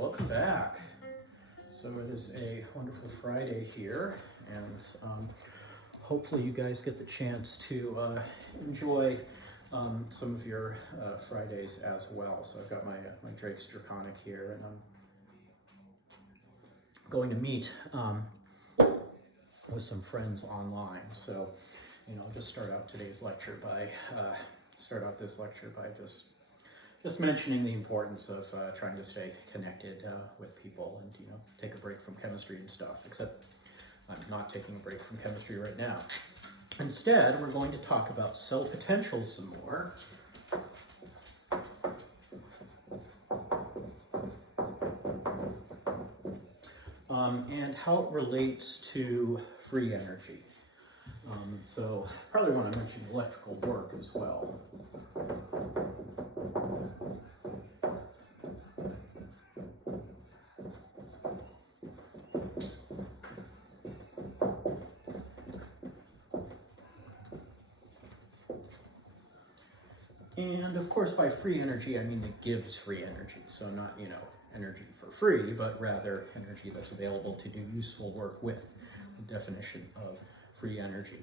welcome back. So it is a wonderful Friday here, and hopefully you guys get the chance to enjoy some of your Fridays as well. So I've got my Drake's Draconic here, and I'm going to meet with some friends online. So, I'll just start out today's lecture by just mentioning the importance of trying to stay connected with people and, take a break from chemistry and stuff, except I'm not taking a break from chemistry right now. Instead, we're going to talk about cell potential some more. And how it relates to free energy. So probably want to mention electrical work as well. And of course, by free energy, I mean the Gibbs free energy. So not, energy for free, but rather energy that's available to do useful work with, the definition of free energy.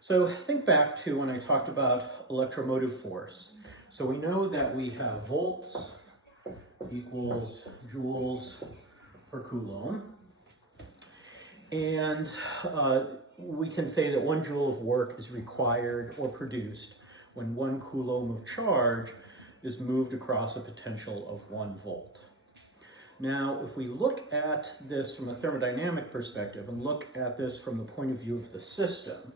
So think back to when I talked about electromotive force. So we know that we have volts equals joules per coulomb. And we can say that 1 joule of work is required or produced when 1 coulomb of charge is moved across a potential of 1 volt. Now, if we look at this from a thermodynamic perspective and look at this from the point of view of the system,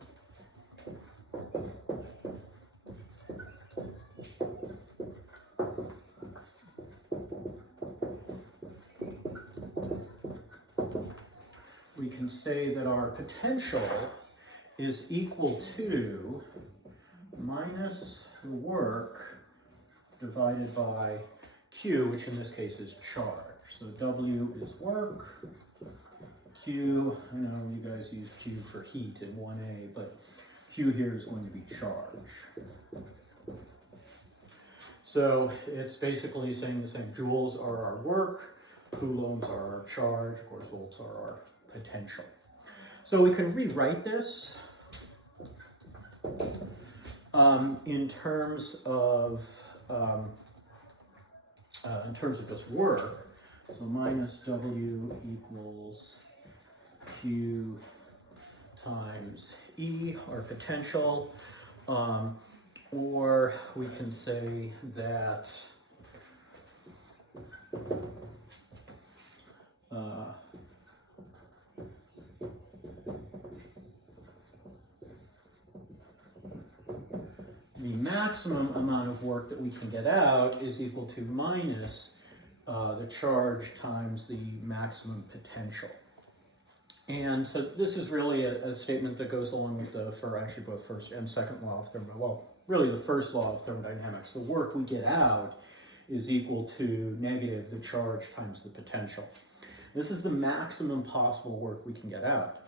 we can say that our potential is equal to minus the work divided by Q, which in this case is charge. So W is work, Q, I know you guys use Q for heat in 1A, but Q here is going to be charge. So it's basically saying the same. Joules are our work, coulombs are our charge, of course volts are our potential. So we can rewrite this in terms of just work. So minus W equals Q times E, our potential, or we can say that the maximum amount of work that we can get out is equal to minus the charge times the maximum potential. And so this is really a statement that goes along with actually both first and second law of thermodynamics. Well, really the first law of thermodynamics. The work we get out is equal to negative the charge times the potential. This is the maximum possible work we can get out.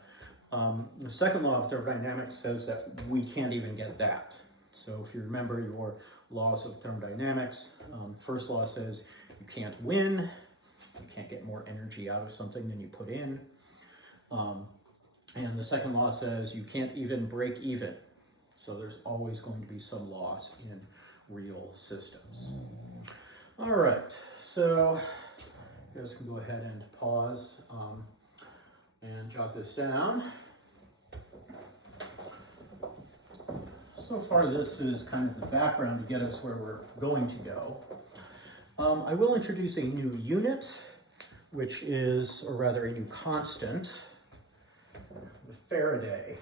The second law of thermodynamics says that we can't even get that. So if you remember your laws of thermodynamics, first law says you can't win, you can't get more energy out of something than you put in. And the second law says you can't even break even. So there's always going to be some loss in real systems. All right, so you guys can go ahead and pause and jot this down. So far, this is kind of the background to get us where we're going to go. I will introduce a new unit, which is, or rather a new constant, the Faraday.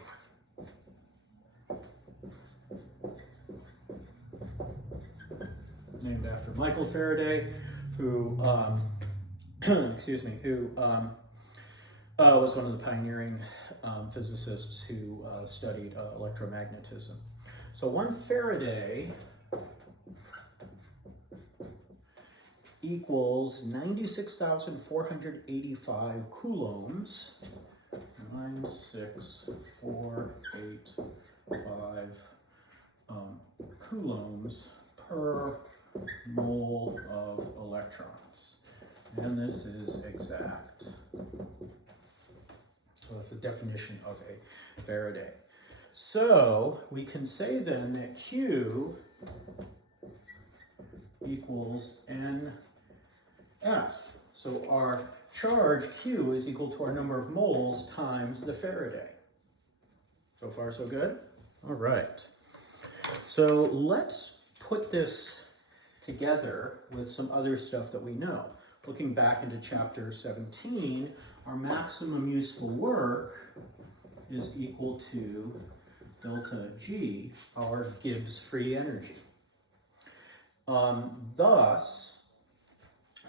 Named after Michael Faraday, who, was one of the pioneering physicists who studied electromagnetism. So 1 Faraday equals 96,485 coulombs, 96485 coulombs per mole of electrons. And this is exact. So that's the definition of a Faraday. So we can say then that Q equals NF. So our charge Q is equal to our number of moles times the Faraday. So far so good? All right. So let's put this together with some other stuff that we know. Looking back into chapter 17, our maximum useful work is equal to delta G, our Gibbs free energy. Thus,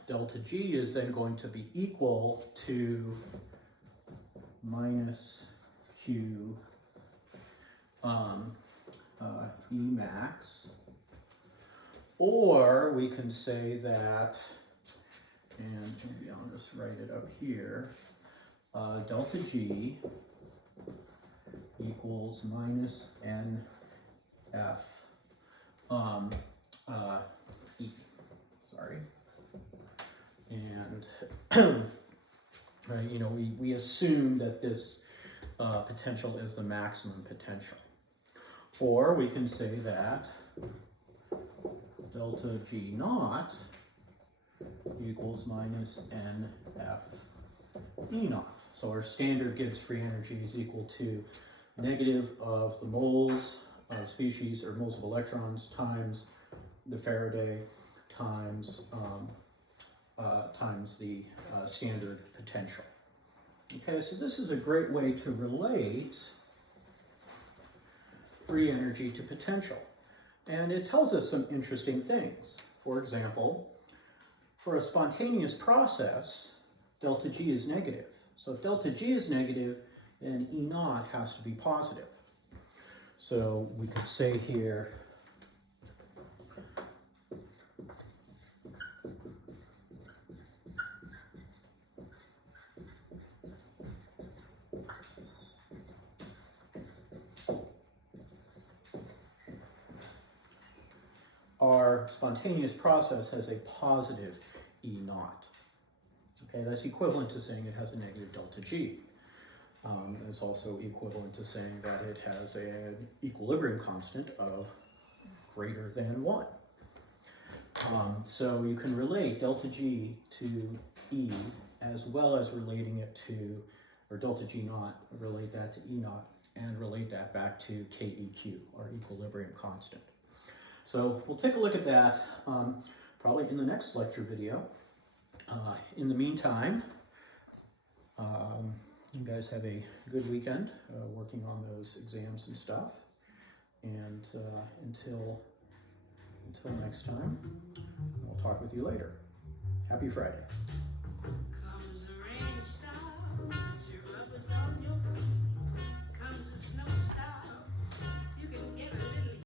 delta G is then going to be equal to minus Q E max, or we can say that, and maybe I'll just write it up here, delta G equals minus NF E, sorry, and you know, we assume that this potential is the maximum potential. Or we can say that delta G naught equals minus NF E naught. So our standard Gibbs free energy is equal to negative of the moles of species, or moles of electrons, times the Faraday times the standard potential. Okay, so this is a great way to relate free energy to potential. And it tells us some interesting things. For example, for a spontaneous process, delta G is negative. So if delta G is negative, then E naught has to be positive. So we could say here, our spontaneous process has a positive E naught. Okay, that's equivalent to saying it has a negative delta G. It's also equivalent to saying that it has an equilibrium constant of greater than 1. So you can relate delta G to E as well as relating it to, or delta G naught, relate that to E naught, and relate that back to KEQ, our equilibrium constant. So we'll take a look at that probably in the next lecture video. In the meantime, you guys have a good weekend working on those exams and stuff. And until next time, we'll talk with you later. Happy Friday. Comes the rain star, your rubbers on your feet. Comes the snow star, you can get a little